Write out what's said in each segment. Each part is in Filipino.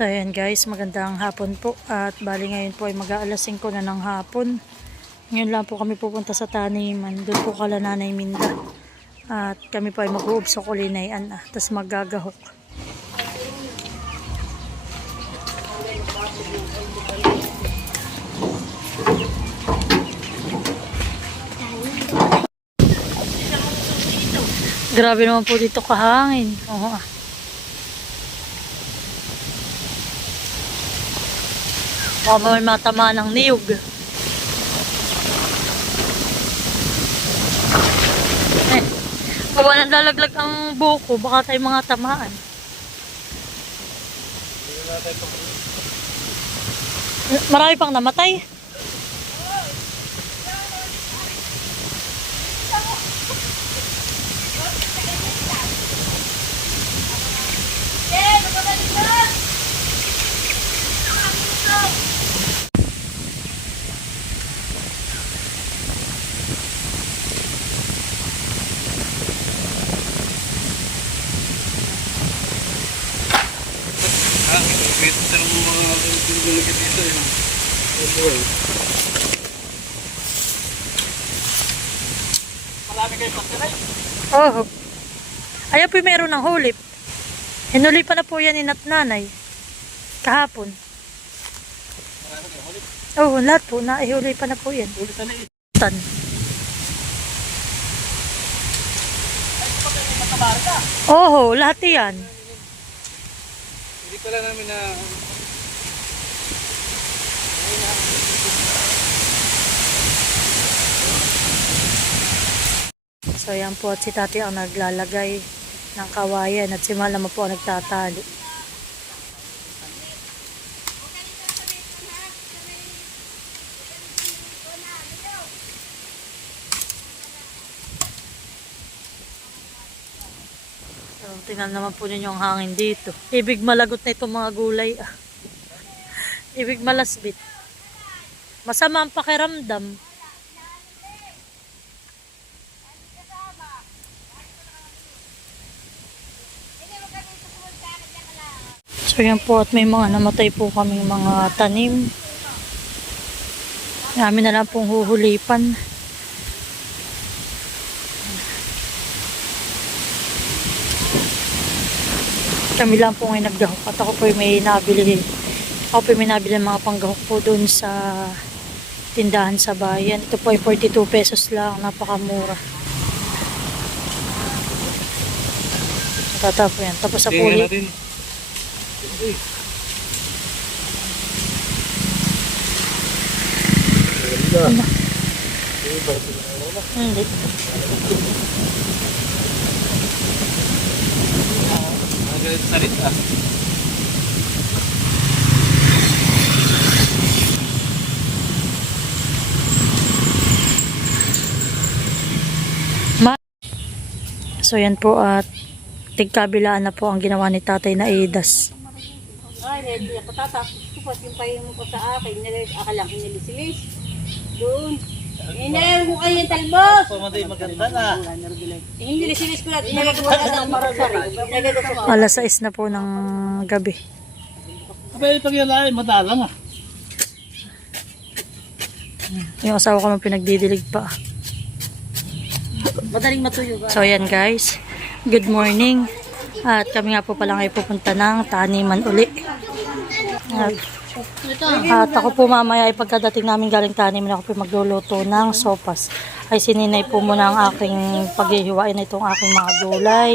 So ayan guys, magandang hapon po at bali ngayon po ay mag-aalas 5 na ng hapon. Ngayon lang po kami pupunta sa taniman, doon po kala Nanay Minda. At kami po ay mag-uub sa kulinayan, tapos maggagahok. Grabe naman po dito kahangin. Oo. Baka may matama ng niyog. Baka naglalaglag ang buko, baka tayo mga tamaan. Marami pang namatay. Marami kayo pagkiray? Oh. Ayan po meron ng hulip. Hinuli pa na po yan ni Nanay. Kahapon. Marami kayo hulit? Oh, lahat po. Naihuli pa na po yan. Hulit na liit. Tan. Ay, pag may matabari ka. Oh, lahat yan. Hindi pala namin na... So yan po at si Tati ang naglalagay ng kawayan at si Mal naman po ang nagtatali. So tingnan naman po ninyo ang hangin dito. Ibig malagot na itong mga gulay. Ibig malasbit. Masama ang pakiramdam. So yan po at may mga namatay po kaming mga tanim. Namin na lang pong huhulipan. Kami lang po ngayon naggahok at ako po may nabili. Ako po may nabili mga panggahok po doon sa tindahan sa bayan. Ito po ay 42 pesos lang. Napakamura. Tatapo yan. Tapos sa puli. Hindi. Salit ah. So yan po at tigkabilaan na po ang ginawa ni Tatay na idas. Ay, hindi ako tatapos ko pa yung pahin mo ko sa akin. Akala ko nilisilis. Doon. Inayar mo kayo yung talbos. Pumatay maganda na. Hindi nilisilis ko na. Nagagawa ka ng marasari. Nagagawa ko. Alas 6 na po ng gabi. Kapag pag yan ay madalang ah. Yung asawa ko nung pinagdidilig pa. Madaling matuyo ba? So yan guys. Good morning. At kami nga po pala ngayon pupunta ng taniman uli. At ako po mamaya ay pagkadating namin galing taniman ako po magluluto ng sopas. Ay sininay po muna ang aking paghihiwain na itong aking mga gulay.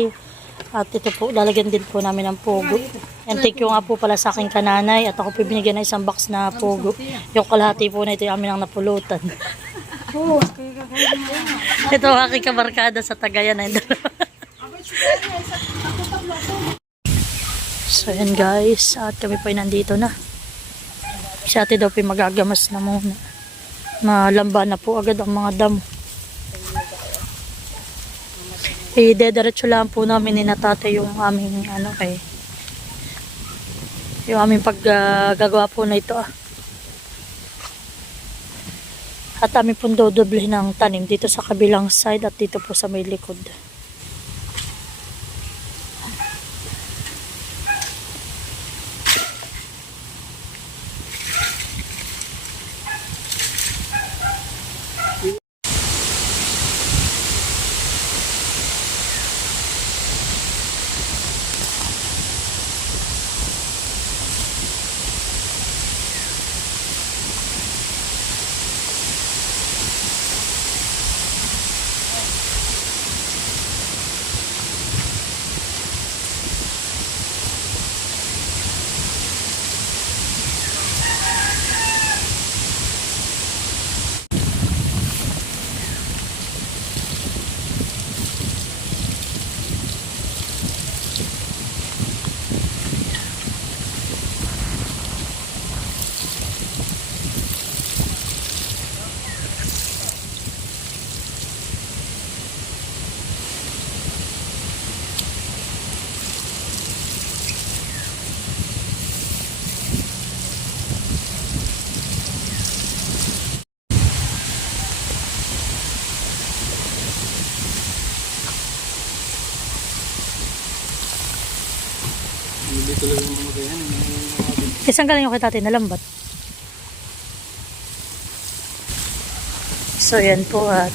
At ito po, lalagyan din po namin ng pugo. And thank you nga po pala sa aking kananay. At ako po binigyan ng isang box na pugo. Yung kalahati po na ito yung amin ang napulutan. Ito ang aking kabarkada sa Tagayan na dalawa. So yan guys, at kami po ay nandito na. Si ate daw po ay magagamas na muna. Malamba na po agad ang mga damo. Idediretso lang po namin ni Natate yung aming yung aming paggagawa po na ito At amin pong dodoblehin ng tanim dito sa kabilang side at dito po sa may likod. Hindi talaga yung mga ganyan. Isang galing ako kay tatay na lambat. So yan po at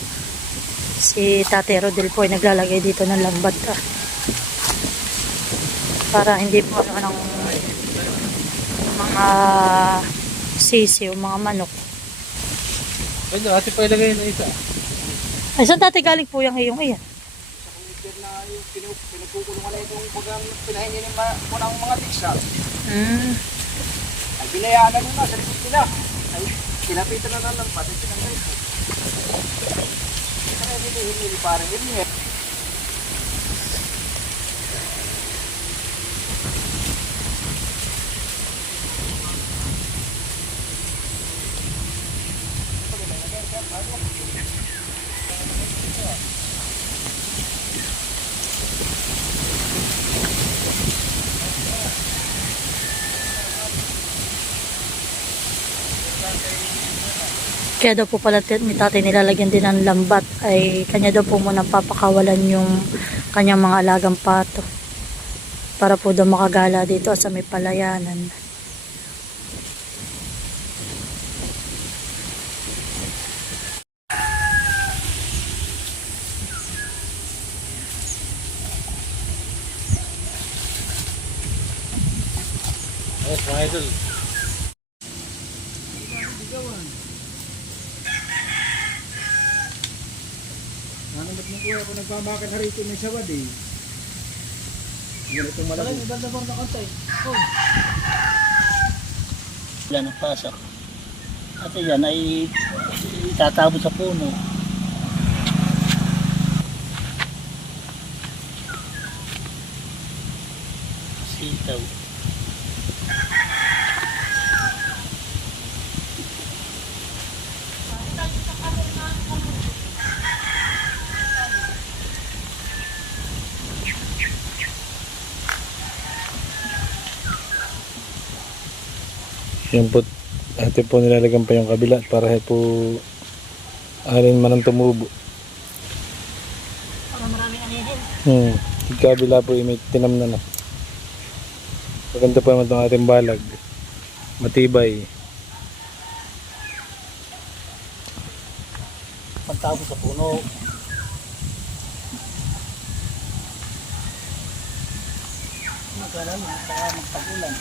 si Tatay Rodel po ay naglalagay dito ng lambat para hindi po ano ng mga sisi o mga manok. Ay, ate pa ilagay na isa. Ay, saan tatay galing po yung iyong iyan? Na yung pinagkukulungan na itong bagang pinahingi ng mga tiksa. Ay binayaan na muna sa likod nila. Ay pinapitan na lang pati pinangay ko. Kaya hinihingi parang yun eh. Kaya daw po pala ni tatay nilalagyan din ng lambat ay kanya daw po muna papakawalan yung kanyang mga alagang pato para po daw makagala dito sa may palayanan. Oh, mga idol. Nanamit mo kuya kung nagmamakan na rito may sawad eh. Ganitong malaki. Dandabang na kontay. Wala nang pasok. At yan ay tatabot sa puno. Sitaw. Yan po, ate po nilalagyan pa yung kabila para po alin man ang tumubo. Para maraming anihin. Yung kabila po may tinam na na. Maganda po naman itong ating balag. Matibay. Pagtabot sa puno. Magkaroon para magpagulan.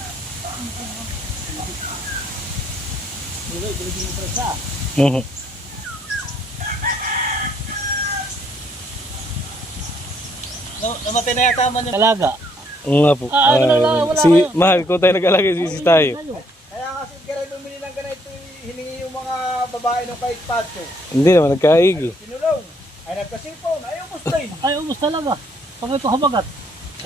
Dilo, dilo mo presa. No, namatay na yata man yung dalaga. Oo nga po. wala Si kayo. Mahal, kung tayo nag-alagay, sisi tayo. Kaya kasi kaya bumili ng ganito hiningi yung mga babae ng kahit patso. Hindi naman, nagkaigi. Sinulong. Ay nagkasipon. Ayaw mustain. Ay, umus talaga. Pag ito habagat.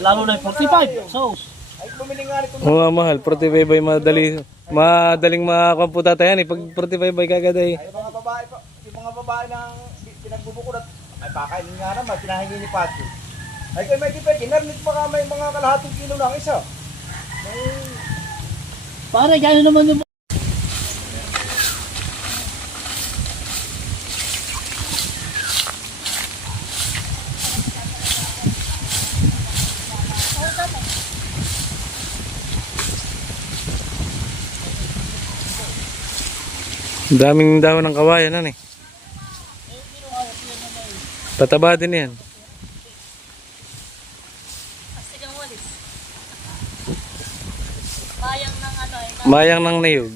Lalo na yung 45. Sauce. Ay bumili nga nito. Oo nga Mahal, 45 by madaling makakamputa tayo yan. Pag 45 by kagad ay. Ay yung mga babae ng pinagbubukod at ay pakainin nga naman pinahingi ni patso. Ay kay may dipet, narinig baka may mga kalahating kilo lang isa. May Pare, gano'n naman yung... Daming dahon ng kawayan, ano eh. Pataba din yan. Bayang ng ano ay Mayang ng niyog.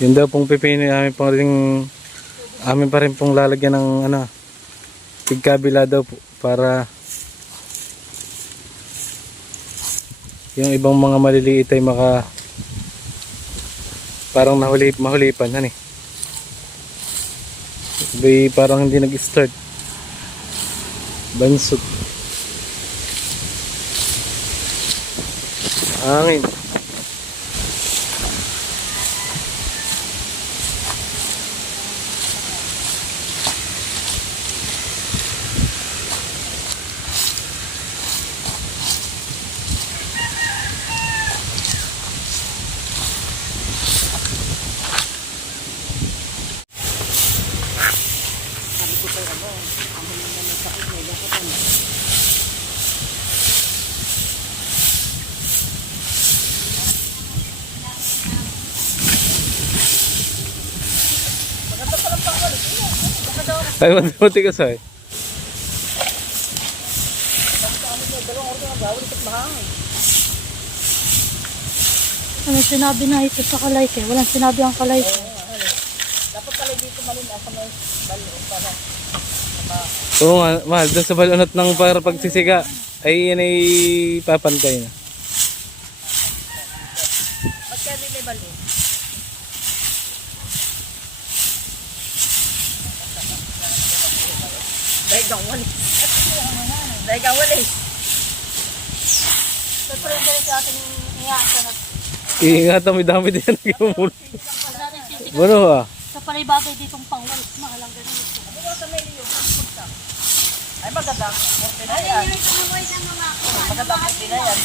Yun daw pong pipino amin pa rin pong lalagyan ng ano, tigkabila daw po para yung ibang mga maliliit ay parang mahulipan hani. Parang hindi nag-start. Bansot. Hangin. Ay, mati ka sa'yo. Ano sinabi na ito sa kalayte? Walang sinabi ang kalayte. Dapat pala dito malina sa may balon para Oo nga, mahal. Doon sa balonot ng para pagsisiga, ay yan ay papantay na. ba't kaya din may balon? Dahil kang walis. Dahil kang walis. Ito rin dahil sa ating iyakan at Iingatan mo, dami din yan nagmumulot. Bueno ah. sa palay bagay ditong pangwalis. Mahalang ganito. Ay maganda. Korte na yan. Maganda korte na yan.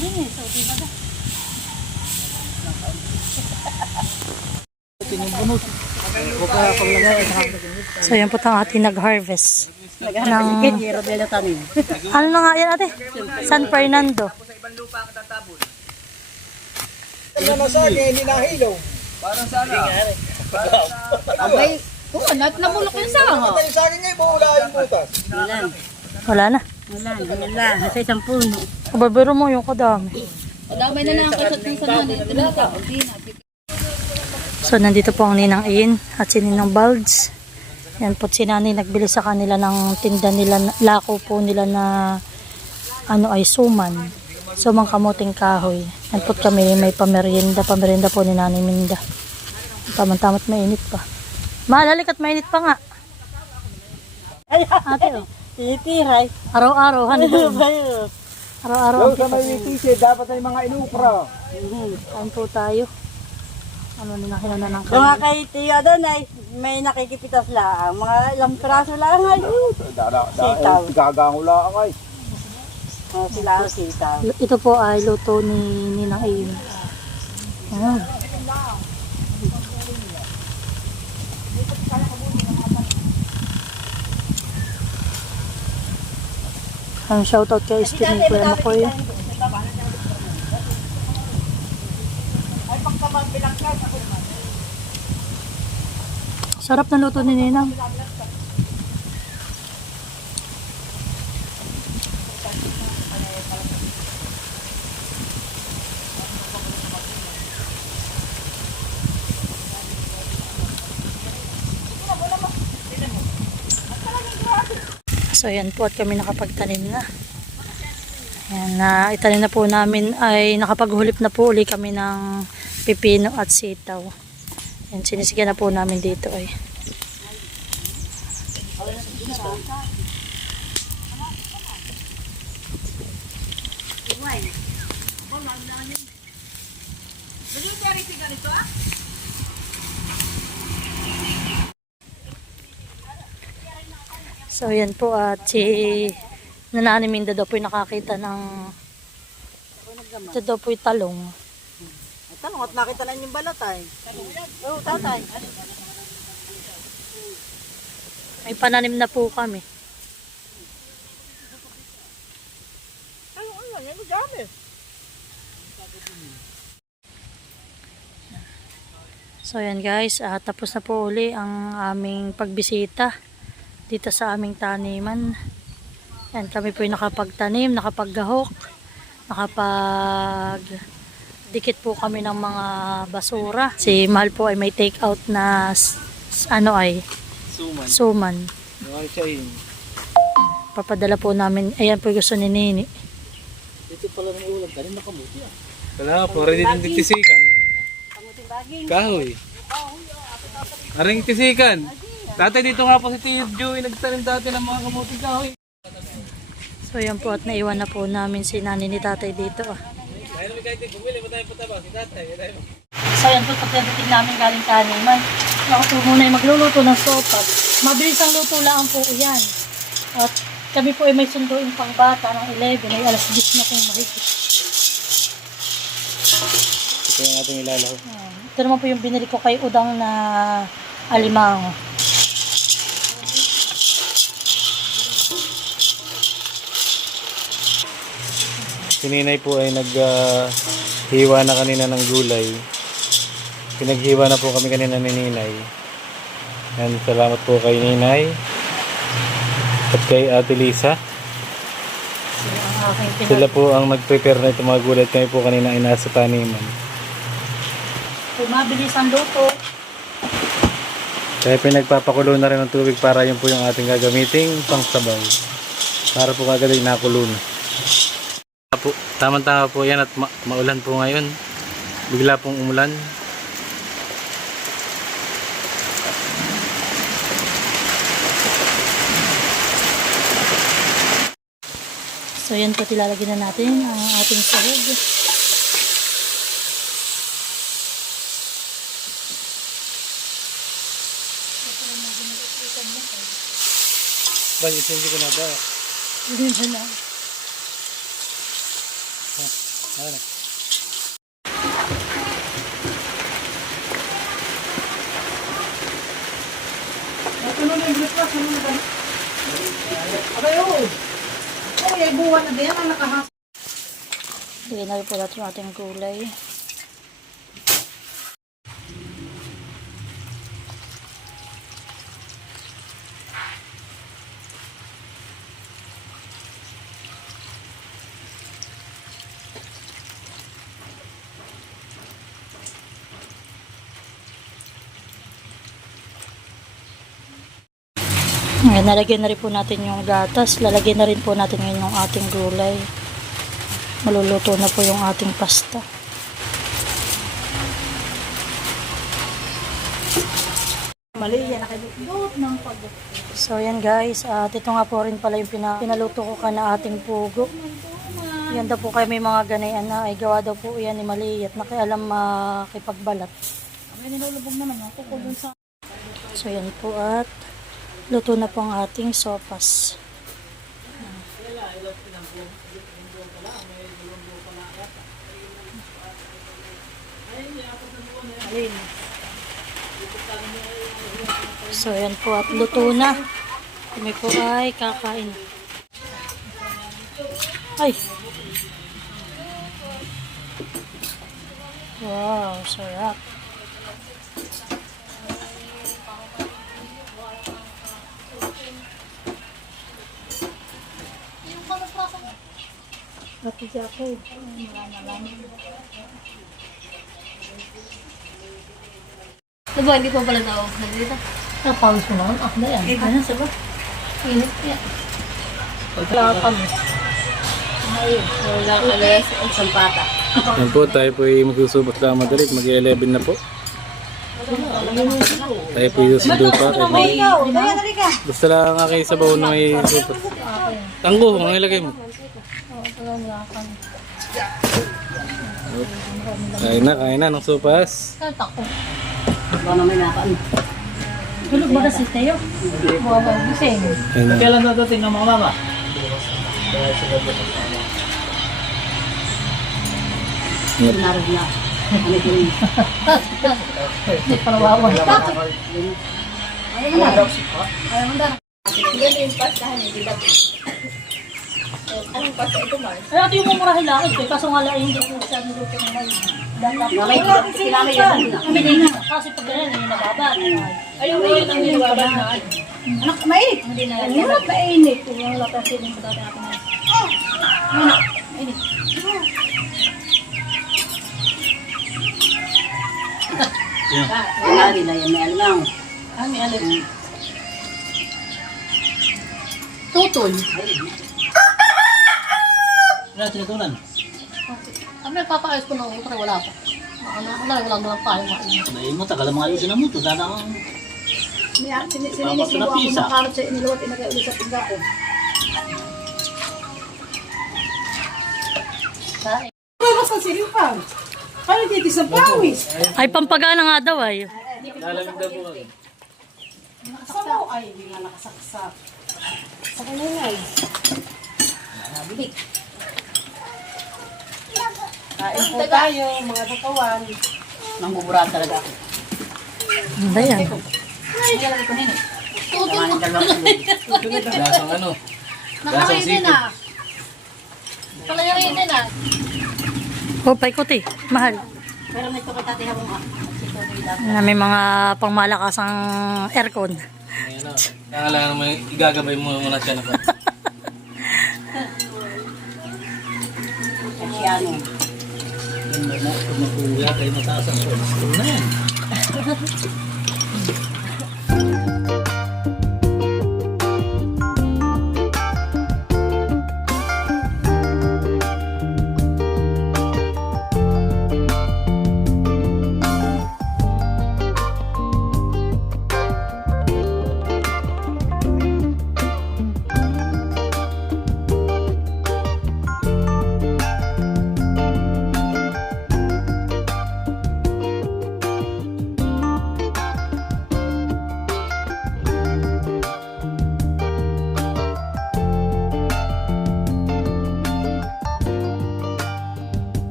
Ayun eh, so di ba na? So yan po ang ating nag-harvest. Ng, ano na nga yan ate? San Fernando. Ano na sa akin, hindi nahilaw. Parang sana. Abay, nabulok yung sanga. Patayin sa akin ngayon, buhula yung butas. Wala na. Wala. Nasa isang puno. Kababiro mo yung kadami. Damay na lang ang kasat ng sanani. So nandito po ang Ninang In at si Ninang Balds. Yan po si Nanay nagbili sa kanila ng tinda nila, lako po nila na ano ay suman. Sumang kamuting kahoy. Yan po kami may pamerienda po ni Nanay Minda. Tamang-tamat mainit pa. Mahal, at mainit pa nga. Ate oh. Titiray. Araw-araw, hani doon. Araw-araw ang Sa may witise, dapat ay mga inupra. kain po tayo. Ano na kinana ng Yung mga kain. kay Tiyo doon ay may nakikipitas lang. Mga ilang piraso lang ay. Sitaw. Gagangula ka kay. Sila ang sitaw. Ito po ay luto ni Ninang In. Ayan. Ang shoutout kay Steve Kuya Makoy. Sarap na luto ni Ninang. So yan po at kami nakapagtanim na. Ayan, na itanim na po namin ay nakapaghulip na po uli kami ng pipino at sitaw. Ayan, sinisigan na po namin dito ay. So yan po at si Nanay Minda daw po yung nakakita ng ito daw po yung talong. Tanong at nakita lang yung balat ay. Oo, tatay. May pananim na po kami. So yan guys, tapos na po uli ang aming pagbisita dito sa aming taniman. Yan, kami po yung nakapagtanim, nakapaggahok, nakapagdikit po kami ng mga basura. Si Mahal po ay may take out na ano ay suman. Papadala po namin. Ayan po yung gusto ni Nini. Dito pala ng ulam, galing nakamuti ah. Wala po, ready din tisikan. Kahoy. Aring tisikan. Dati dito nga po si Tio Joey nagtanim dati ng mga kamuting kahoy. So yan po at naiwan na po namin si Nani ni Tatay dito ah. So yan po pagdating namin galing taniman. Ako po muna ay magluluto ng sopas. Mabilis ang luto lang po yan. At kami po ay may sunduin pang bata ng 11 ay alas 10 na pong mahigit. Ito yung ating ilalako. Ito naman po yung binili ko kay Udang na alimango. Si Ninay po ay naghiwa na kanina ng gulay. Pinaghiwa na po kami kanina ni Ninay. And salamat po kay Ninay at kay Ate Lisa. Ang aking Sila po ang nag-prepare na itong mga gulay at kami po kanina ay nasa taniman. mabilis ang luto. Kaya pinagpapakulo na rin ng tubig para yun po yung ating gagamiting pangsabaw. Para po kagad ay nakulo na. Tama-tama po yan at maulan po ngayon. Bigla pong umulan. So yan po, tilalagyan na natin ang ating sahog. Bakit hindi ko na ba? Hindi na. Ano? Lagyan na rin po natin yung ating gulay. Ngayon, nalagyan na rin po natin yung gatas. Lalagyan na rin po natin ngayon yung ating gulay. Maluluto na po yung ating pasta. So yan guys, at ito nga po rin pala yung pinaluto ko na ating pugo. Yan daw po kayo may mga ganayan na ay gawa daw po yan ni Mali at nakialam makipagbalat. So yan po at luto na po ang ating sopas. So yan po at luto na. Kami po ay kakain. Ay! Wow, sarap. Ate Jacob. Diba, hindi pa pala tawag na dito. Napawis mo naman. Ako na yan. Ano sabi? Init yan. Wala kami. Wala ka na sa isang pata. Yan po, tayo po ay magsusubot lang madalit. Mag-11 na po. Tayo po yung susudo pa. Basta lang ang aking sabaw na may super. Tanggo, ang ilagay mo. Kain na ng sopas. Baka naman nakaan. Tulog ba kasi tayo? Buwabang gising. Kailan nadating ng mga mama? Narod na. Ano ko yun? Hindi pa nawawan. Ayaw mo na. Ayaw mo na. Yan yung pastahan eh, di ba? Anong pasta ito, Mars? Ay, ito yung mumurahin lang. Kaso nga lang, hindi ko siya niluto ng may Mamay, kinamay yan na. Hindi na. Kasi pag ganyan, hindi nababad. Ayaw mo yun ang nilawabad na. Anak, mainit. Hindi na. Hindi mo mainit. Kung yung lapang feeling ko dati natin na. Mainit. Lagi na yan, may alam. Ang alam. Tutol. Wala tinatunan. Kami nagpapaayos ko ng utray, wala pa. Wala naman tayo maayos. Dahil mo, tagal mga ayusin na mo. Sana ang Sininis mo ako makarot sa iniluwat, inagay ulit sa pingga ko. Ay, pampagana nga daw ay. Lalamig daw po kami. Sa kanilay. Nabibig. Kain po tayo, mga katawan. Nangbuburahan talaga ako. Hindi yan. Lasang ano? Lasang sipit. O, paikuti. Mahal. Pero may ito kita tihabong ako. Na may mga pangmalakasang aircon. Ayan o. Kailangan naman igagabay mo muna siya na pa. Kasi ano. Yung na, kung makuya kayo mataas ang cholesterol na yan.